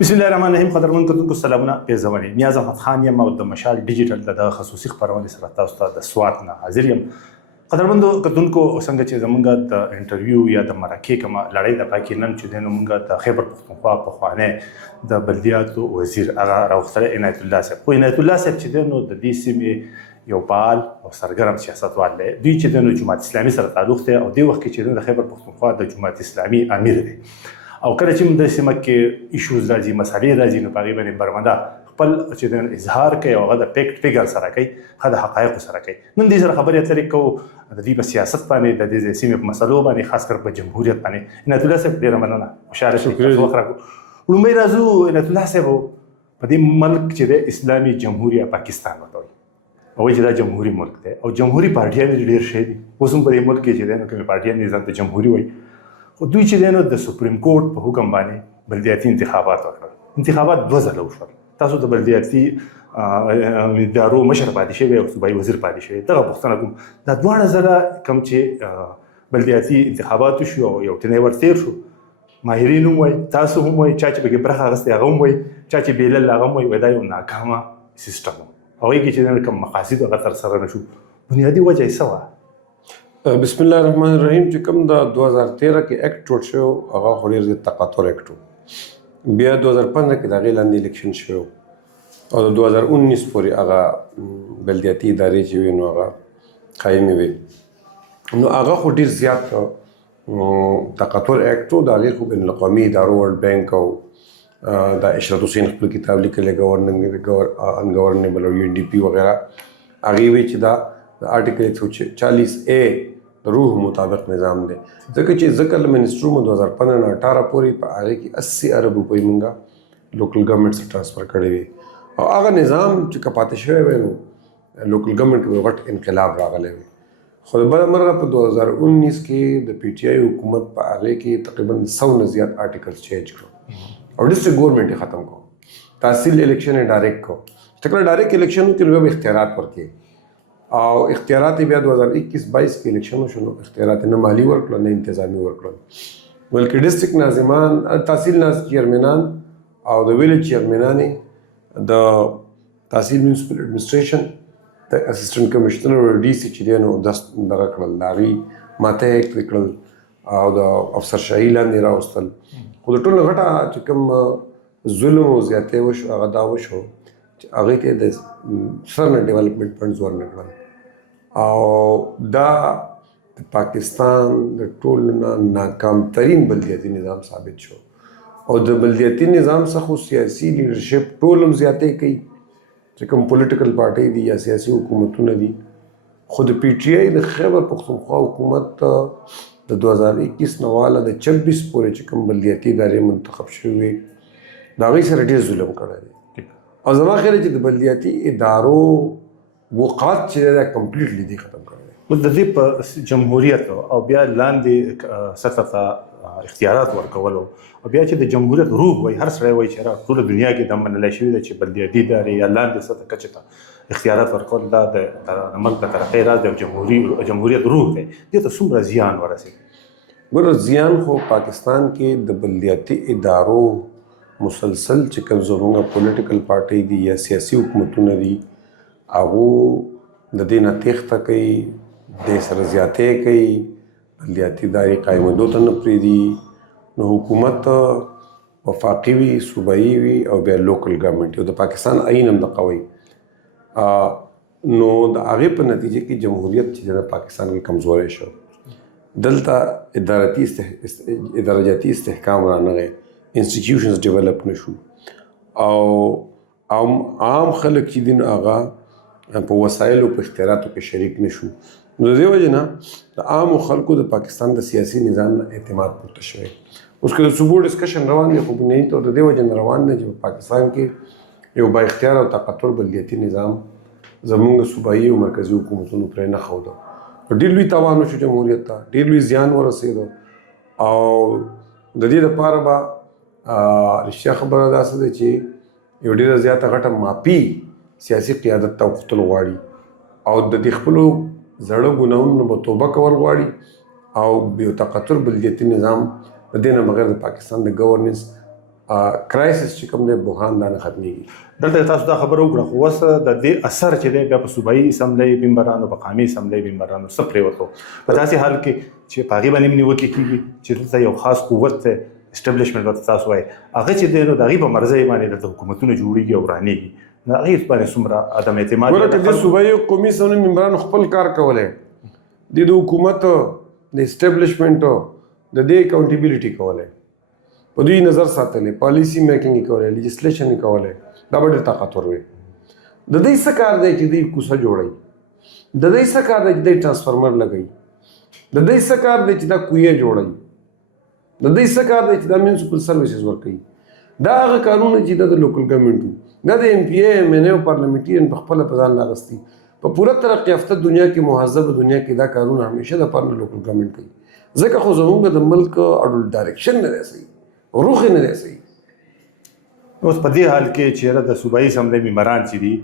بسم الله الرحمن الرحیم. قدرمن کتونکو سلامونه پیژواني. نیاز احمد خان یم او د مشال ډیجیټل د خصوصي خبرونه سره تاسو ته د سوات نه حاضر یم. قدرمن کتونکو څنګه چې زمونږ د انټرویو یا د مرکې کومه لړۍ د پاکي نن چې دنه مونږ د خیبر پختونخوا په خوانه د بلدیاتو وزیر هغه راوختره عنایت الله صاحب. خو عنایت الله صاحب چې دنه د دې سیمې یو فعال او سرګرم سیاستوال دی. دوی چې دنه جماعت اسلامي سره تعلق دی او د وخت کې چې د خیبر پختونخوا د جماعت اسلامي امیر دی. او کله چې د سیمه کې ایشوز راځي، مسالې راځي، نو په هغې باندې برمنده خپل چې د اظهار کوي او هغه د فیکټ فیګر سره کوي، هغه د حقایقو سره کوي. نن دې سره خبرې اترې کوو د دې په سیاست باندې، د دې سیمې په مسلو باندې، خاص کر په جمهوریت باندې. عنایت الله صاحب ډېره مننه، خوشحاله شئ چې وخت راکړو. لومړی راځو عنایت الله صاحب، په دې ملک چې د اسلامي جمهوریه پاکستان ورته وایي او وایي چې دا جمهوري ملک دی او جمهوري پارټیان ډېر شی دي. اوس هم په دې ملک کې چې دی نو کومې پارټیان دي ځان ته جمهوري وایي، خو دوی چې دی نو د سپریم کورټ په حکم باندې بلدیاتي انتخابات وکړل. انتخابات 2 ځله وشول. تاسو د بلدیاتي ادارو مشر پاتې شوی او صوبایي وزیر پاتې شوی. دغه پوښتنه کوم، دا دواړه ځله کوم چې بلدیاتي انتخابات وشو او یو تنې ورتېر شو، ماهرین هم وایي، تاسو هم وایي، چا چې پکې برخه اخیستې هغه هم وایي، چا چې بېلل هغه هم وایي دا یو ناکامه سیسټم و. هغوی کې چې کوم مقاصد هغه ترسره نه شو. بنیادي وجه یې څه وه؟ بسم الله الرحمن الرحیم. چې کوم د 2013 کې اکټ جوړ شو هغه خو ډېر زیات تقاطر اکټ و. بیا 2015 کې د هغې لاندې الیکشن شو او د 2019 پورې هغه بلدیاتي ادارې چې وي نو هغه قایمې وي. نو هغه خو ډېر زیات تقاطر اکټ و. د هغې خو بین الاقوامي ادارو ورلډ بینک او د اشرت حسین خپل کتاب لیکلی انګورنیبل او UNDP وغیره، هغې وایي چې دا د آرټیکل 40A د روح مطابق نظام دی. ځکه چې ځکه له منسټرو مو 2015 نه 18 پورې په هغې کې 80 ارب روپۍ مونږه لوکل ګورنمنټ سره ټرانسفر کړی وي او هغه نظام چې که پاتې شوی وی نو لوکل ګورنمنټ کې غټ انقلاب راغلی وي. خو د بله مرغه په 2019 کې د PTI حکومت په هغې کې تقریبا 100 نه زیات آرټیکلز چینج کړو او ډسټرکټ ګورنمنټ یې ختم کړو. تحصیل الیکشن یې ډایرکټ کړو. چې کله ډایرکټ الیکشن وکړي نو بیا اختیارات ورکړي او اختیارات بیا 2021-22 کې الیکشن وشو نو اختیارات نه مالی ورکړل نه انتظامی ورکړل، بلکې ډسټرکټ ناظمان، تحصیل ناظم چیرمنان او د ویلیج چیرمنانې، د تحصیل میونسپل ایډمنسټریشن، د اسسټنټ کمشنر او DC چې دی نو دغه کړل، د هغې ماته یې کړل او د افسرشاهي لاندې راوستل. خو د ټولو غټه چې کوم ظلم او زیاتۍ وشو هغه دا وشو چې هغې ته د سر نه ډیولپمنټ فنډز ورنه کړل او دا د پاکستان د ټولو نه ناکام ترین بلدیاتي نظام ثابت شو. او د بلدیاتي نظام څخه سیاسي لیډرشپ ټول هم زیاتې کوي چې کوم پولیټیکل پارټۍ دي یا سیاسي حکومتونه دي. خو د PTI د خیبر پختونخوا حکومت د 2021 نه واله د 26 پورې چې کوم بلدیاتي ادارې منتخب شوي د هغوی سره ډېر ظلم کړی دی. او زما خیال چې د بلدیاتي ادارو وقات چې دا کمپلیټلی دی ختم کړی دی. د دې په جمهوریت او بیا لاندې سطح ته اختیارات ورکولو او بیا چې د جمهوریت روح وایي، هر سړی وایي چې ټوله دنیا کې دا منلی شوي ده چې بلدیاتي ادارې یا لاندې سطح کچې ته اختیارات ورکول دا د ملک د ترقۍ راز دی او جمهوریت روح دی. دې ته څومره زیان ورسېږي؟ ګوره زیان خو پاکستان کې د بلدیاتي ادارو مسلسل چې کوم زموږ پولیټیکل پارټۍ دي یا سیاسي حکومتونه دي هغو د دې نه تېښته کوي، دې سره زیاتۍ کوي، بلدیاتي ادارې قایمېدو ته نه پرېږدي. نو حکومت وفاقي وي، صوبایي وي او بیا لوکل ګورنمنټ او د پاکستان آئین هم دغه وایي. نو د هغې په نتیجه کې جمهوریت چې د پاکستان کې کمزوری شو. دلته ادارجاتي استحکام رانغی، انسټیټیوشنز ډیولپ نشو او عام خلک چې دي نو هغه په وسایلو په اختیاراتو کې شریک نشو. نو د دې وجې نه د عامو خلکو د پاکستان د سیاسي نظام نه اعتماد پورته شوی. اوس که د صوبو ډسکشن روان دی خو بنیادي طور د دې وجې نه روان دی چې په پاکستان کې یو با اختیار او طاقتور بلدیاتي نظام زموږ صوبایي او مرکزي حکومتونو پرې نه ښوده. ډېر لوی تاوان وشو جمهوریت ته، ډېر لوی زیان ورسېده او د دې دپاره به رښتیا خبره داسې ده چې یو ډېره زیاته غټه ماپي سیاسي قیادت ته اوښتل غواړي او د دې خپلو زړه ګناهونو نه به توبه کول غواړي او یو طاقتور بلدیاتي نظام د دې نه بغیر د پاکستان د ګورننس کرایسس چې کوم دی بحران دا نه ختمېږي. دلته تاسو دا خبره وکړه خو اوس د دې اثر چې دی بیا په صوبایي اسمبلی ممبرانو په قومي اسمبلی ممبرانو څه پرېوته په داسې حال کې چې په هغې باندې نیوکې کېږي چې دلته یو خاص قوت دی اسټبلیشمنټ ورته تاسو وایي هغه چې دی نو د هغې په مرضۍ باندې دلته حکومتونه جوړېږي او ورانېږي د هغې باندې څومره عدم اعتماد ګوره که د صوبایي قومي اسمبلۍ ممبرانو خپل کار کولی د حکومت د اسټبلیشمنټ د دې اکاونټیبلټي کولی په دوی نظر ساتلی پالیسي میکینګ یې کولی لیجسلیشن یې کولی دا به ډېر طاقتور وي. د دوی څه کار دی چې دوی کوڅه جوړوي د دوی څه کار دی چې دوی ټرانسفارمر لګوي د دوی څه کار دی چې دا کویې جوړوي د دوی څه کار دی چې دا میونسپل سروسز ورکوي دا هغه کارونه چې دا د لوکل ګورنمنټ دا د ایم پی اے ایم این اے او پارلمنټریان په خپله په ځان راغستي په پوره ترقي یافته دنیا کې مهذبه دنیا کې دا کارونه همیشه د پاره لوکل ګورنمنټ کوي ځکه خو زموږ د ملک اډول ډایرکشن نه دی صحیح روح نه دی صحیح. اوس په دې حال کې چېرې د صوبایي اسمبلی ممبران چې دي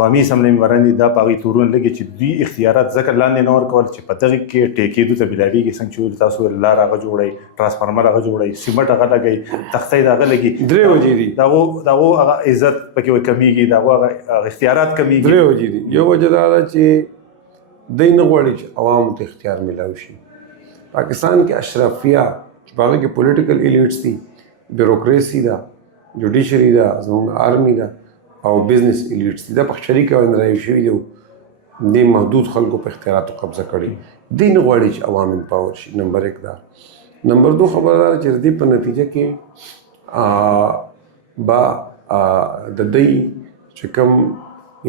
قومي اسمبلی ممبران دي دا په هغې تورونه لګي چې دوی اختیارات ځکه لاندې نه ورکول چې په دغې کې ټیکېدو ته بېلابېږي څنګه چې تاسو لار هغه جوړوئ ټرانسفارمر هغه جوړوئ سیمټ هغه لګوئ تختۍ د هغه لګي درې وجې دي د هغو هغه عزت پکې کمیږي د هغو هغه اختیارات کمیږي. درې وجې دي یو وجه دا ده چې دوی نه غواړي چې عوامو ته اختیار میلاو شي. پاکستان کې اشرافیه چې په هغه کې پولیټیکل ایلیټس دي بیوروکریسي ده جوډیشري ده زموږ آرمي ده او بزنس ایلیټس دي دا په شریکه باندې رایې شوي دي دې محدود خلکو په اختیاراتو قبضه کړي دوی نه غواړي چې عوام امپاور شي. نمبر 1 دا. نمبر 2 خبره دا چې د دې په نتیجه کې د دوی چې کوم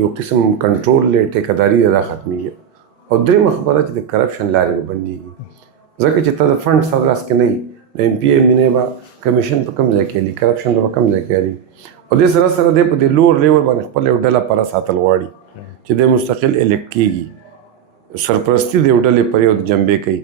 یو قسم کنټرول دی ټیکهداري دا ختمېږي. او درېیمه خبره چې د کرپشن لارې به بندېږي ځکه چې ته د فنډ سره لاس کې نه وي د ایم پی ایم نه به کمیشن په کوم ځای کې هلي کرپشن به په کوم ځای کې هلي او دې سره سره دی په دې لوور لیول باندې خپل یو ډله پره ساتل غواړي چې دی مستقل الیکټ کېږي سرپرستي د یو ډلې پر یو جنبې کوي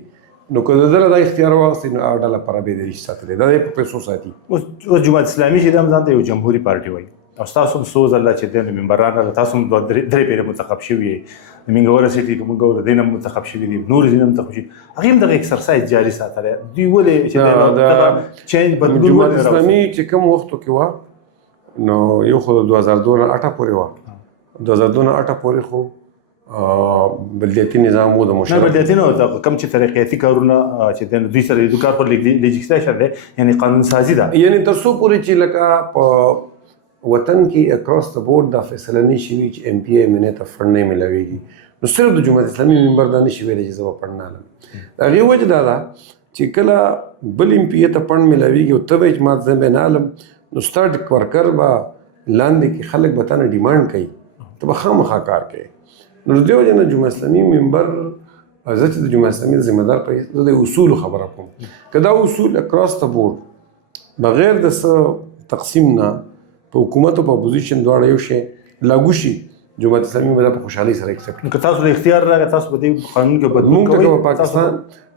نو که د ده دا اختیار واخیستي نو هغه ډله پره به یې دریش ساتلی دا یې په پیسو ساتي. اوس جماعت اسلامي چې دا هم ځان ته یو جمهوري پارټي وایي او ستاسو هم څو ځله چې دی نو ممبران راغله تاسو هم درې پیرې منتخب شوي یې د منګوره سیټي که موږ ګورو دی نه منتخب شوي دي نور ځینې هم منتخب شوي هغې هم دغه اکسرسایز جاري ساتلی دوی ولې چې دغه چینج بدلون جماعت اسلامي چې کوم وختو کې وه نو یو خو د 2002 نه 8 پورې وه 2002 نه 8 پورې خو بلدیاتي نظام و د نه بلدیاتي نه کوم چې ترقیاتي کارونه چې دوی سره د کار پر لیجسلیشن دی یعنی قانون سازي ده یعنی تر څو پورې چې لکه په وطن کې اکراس د بورډ دا فیصله نه شي وي چې ایم پی ایم نه ته فنډ نه ملاويږي نو صرف د جماعت اسلامي ممبر دا نه شي ویلی چې زه به فنډ نه الم. د هغې وجه دا ده چې کله بل ایم پی ته فنډ ملاویږي او ته به چې ما زه به نه الم نو ستا ورکر به لاندې کې خلک به تا نه ډیمانډ کوي ته به خامخا کار کوي. نو د دې وجه نه جماعت اسلامي ممبر زه چې د جماعت اسلامي د ذمه دار په زه د اصولو خبره کوم که دا اصول اکراس د بورډ بغیر د څه تقسیم نه په حکومت او په اپوزیشن دواړه یو شی لاګو شي جماعت اسلامي به دا په خوشحالۍ سره اکسپټ نو که تاسو د اختیار راغی تاسو به دې قانون کې بدلون کوئ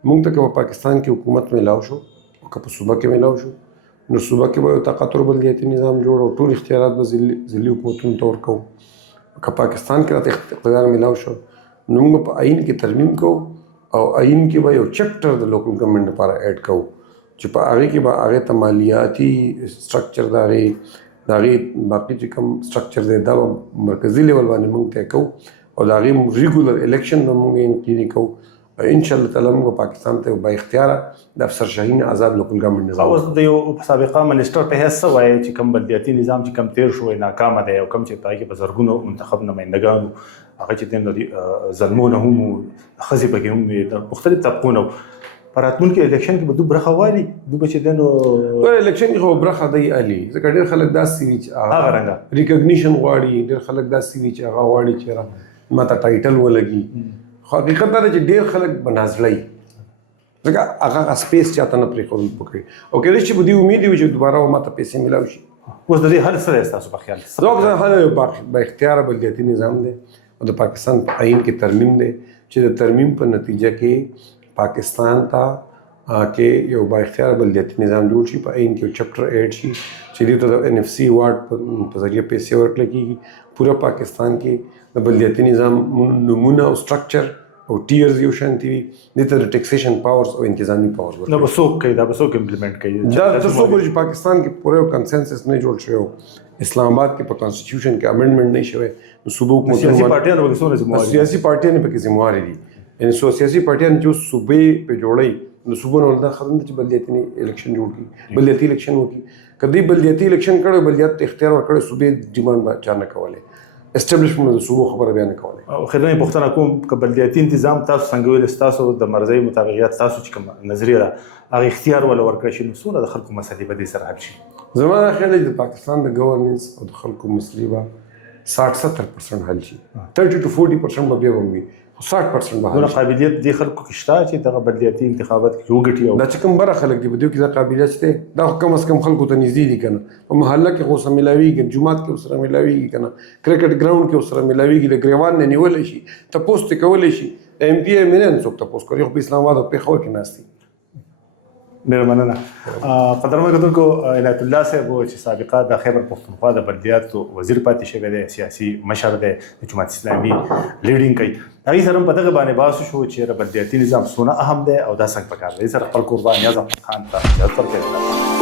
مونږ ته که په پاکستان کې حکومت میلاو شو او که په صوبه کې میلاو شو نو صوبه کې به یو طاقتور بلدیاتي نظام جوړ او ټول اختیارات به ضلعي حکومتونو ته ورکوو. که پاکستان کې راته اقتدار میلاو شو نو موږ په آئین کې ترمیم کوو او آئین کې به یو چپټر د لوکل ګورنمنټ لپاره ایډ کوو چې په هغې کې به هغې ته مالیاتي سټرکچر د هغې باقي چې کوم سټرکچر دی دا به مرکزي لیول باندې موږ طی کوو او د هغې ریګولر الیکشن به موږ انقلابي کوو انشاءالله تعالی موږ پاکستان ته با اختیاره د افسرشاهي نه آزاد لوکل ګورنمنټ نظام اوس د یو سابقه منسټر په حیث څه وایي چې کوم بلدیاتي نظام چې کوم تیر شوی ناکامه دی او کوم چې په هغې کې په زرګونو منتخب نمایندګانو هغه چې د ظلمونه هم ښځې پکې هم د مختلف طبقو نه په راتلونکي الیکشن کې به دوی برخه والي دوی به چې دی نو الیکشن کې خو برخه دی الي ځکه ډېر خلک داسې وي چې هغه رنګه ریکګنیشن غواړي ډېر خلک داسې وي چې هغه غواړي چې ما ته ټایټل ولګي خو حقیقت دا دی چې ډېر خلک به نازړی ځکه هغه سپیس چاته نه پرېښودل پکړي او کېدای شي په دې امید وي چې دوباره به ما ته پیسې میلاو شي. اوس د دې حل څه دی ستاسو په خیال زما حل یو با اختیاره بلدیاتي نظام دی او د پاکستان په آئین کې ترمیم دی چې د ترمیم په نتیجه کې پاکستان ته کې یو با اختیاره بلدیاتي نظام جوړ شي په آئین کې یو چپټر ایډ شي چې دې ته د NFC واټ په ذریعه پیسې ورکړل کېږي پوره پاکستان کې د بلدیاتي نظام نمونه او سټرکچر او او ټیرز یو شانتي وي دې ته د ټیکسیشن پاورز او انتظامی پاورز نو به څوک کوي دا به څوک امپلیمنٹ کوي دا تر څو پورې چې پاکستان کې پوره کنسنسس نه جوړ شوی اسلام آباد کې په کانسټیټیوشن کې امندمنت نه شوی نو صوبو سیاسي پارټیانو به څونه ذمہ سیاسي پارټیانو په کې ذمہ دي یعنی سیاسي پارټیان چې صوبې په جوړي نو صوبو نه دا خدمت چې بلدیاتي الیکشن جوړ کی بلدیاتي الیکشن وکي کدی بلدیاتي الیکشن کړو بلدیات اختیار ورکړي صوبې ډیماند چا نه کوله اسټابلیشمنت د صوبو خبره بیان کوله او خیرنه پښتنه کوم ک بلدیاتي تنظیم تاسو څنګه ویل تاسو د مرزي مطابقت تاسو چې کوم نظریه را هغه اختیار ولا ورکړي شي نو څونه د خلکو مسلې به دې سره حل شي زموږ خیال دی د پاکستان د گورننس او د خلکو مسلې به 60-70% حل شي 30 to 40% به بیا وي 60% به نو قابلیت دي خلکو کې شته چې دغه بلدیاتي انتخابات کې وګټي او دا چې کوم بره خلک دي په دې کې دا قابلیت شته دا کم از کم خلکو ته نږدې دي کنه په محله کې خو سره ملاويږي جمعات کې سره ملاويږي کنه کرکټ ګراوند کې سره ملاويږي د ګریوان نه نیول شي ته پوسټ کول شي ایم پی ای منن څوک ته پوسټ کوي خو په اسلام آباد په خو کې ناشتي ډېر مننه قدرمن کتونکو عنایت الله صاحب چې سابقه د خیبر پښتونخوا د بلدیاتو وزیر پاتې شوی دی سیاسي مشر دی د جماعت اسلامي لیډینګ کوي هغې سره په دغه باندې بحث شو چې بلدیاتي نظام څونه اهم دی او دا څنګه پکار دی سره خپل قربان نیاز احمد خان ته اجازه ورکوي